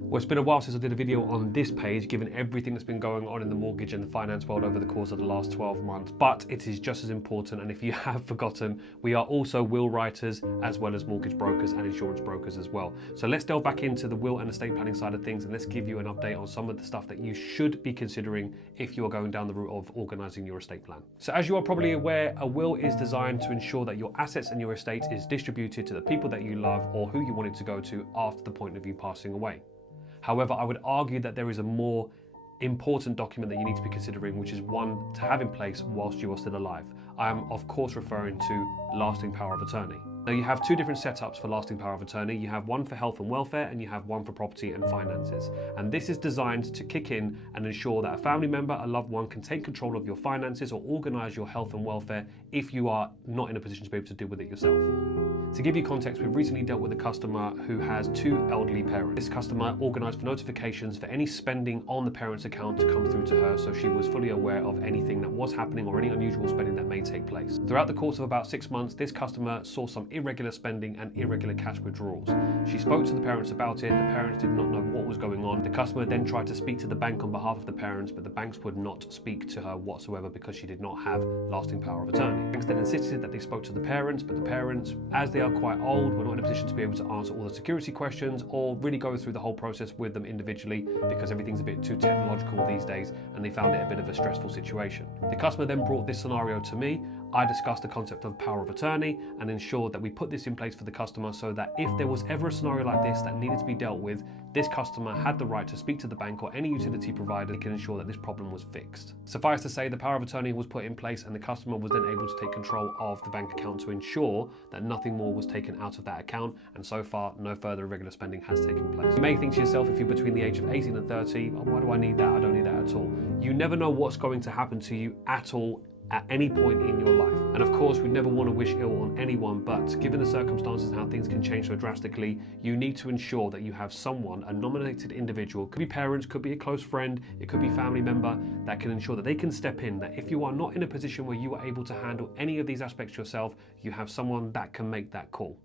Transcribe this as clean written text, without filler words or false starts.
Well, it's been a while since I did a video on this page, given everything that's been going on in the mortgage and the finance world over the course of the last 12 months, but it is just as important. And if you have forgotten, we are also will writers as well as mortgage brokers and insurance brokers as well. So let's delve back into the will and estate planning side of things, and let's give you an update on some of the stuff that you should be considering if you are going down the route of organizing your estate plan. So as you are probably aware, a will is designed to ensure that your assets and your estate is distributed to the people that you love or who you want it to go to after the point of you passing away. However, I would argue that there is a more important document that you need to be considering, which is one to have in place whilst you are still alive. I am of course referring to lasting power of attorney. Now you have two different setups for lasting power of attorney. You have one for health and welfare and you have one for property and finances. And this is designed to kick in and ensure that a family member, a loved one, can take control of your finances or organise your health and welfare if you are not in a position to be able to deal with it yourself. To give you context, we've recently dealt with a customer who has two elderly parents. This customer organised for notifications for any spending on the parents' account to come through to her, so she was fully aware of anything that was happening or any unusual spending that may take place. Throughout the course of about 6 months, this customer saw some irregular spending and irregular cash withdrawals. She spoke to the parents about it. The parents did not know what was going on. The customer then tried to speak to the bank on behalf of the parents, but the banks would not speak to her whatsoever because she did not have lasting power of attorney. The banks then insisted that they spoke to the parents, but the parents, as they are quite old, were not in a position to be able to answer all the security questions or really go through the whole process with them individually because everything's a bit too technological these days, and they found it a bit of a stressful situation. The customer then brought this scenario to me. I discussed the concept of power of attorney and ensured that we put this in place for the customer so that if there was ever a scenario like this that needed to be dealt with, this customer had the right to speak to the bank or any utility provider that can ensure that this problem was fixed. Suffice to say, the power of attorney was put in place and the customer was then able to take control of the bank account to ensure that nothing more was taken out of that account, and so far no further irregular spending has taken place. You may think to yourself, if you're between the age of 18 and 30, oh, why do I need that? I don't need that at all. You never know what's going to happen to you at all at any point in your life. And of course, we never want to wish ill on anyone, but given the circumstances and how things can change so drastically, you need to ensure that you have someone, a nominated individual, could be parents, could be a close friend, it could be family member, that can ensure that they can step in, that if you are not in a position where you are able to handle any of these aspects yourself, you have someone that can make that call.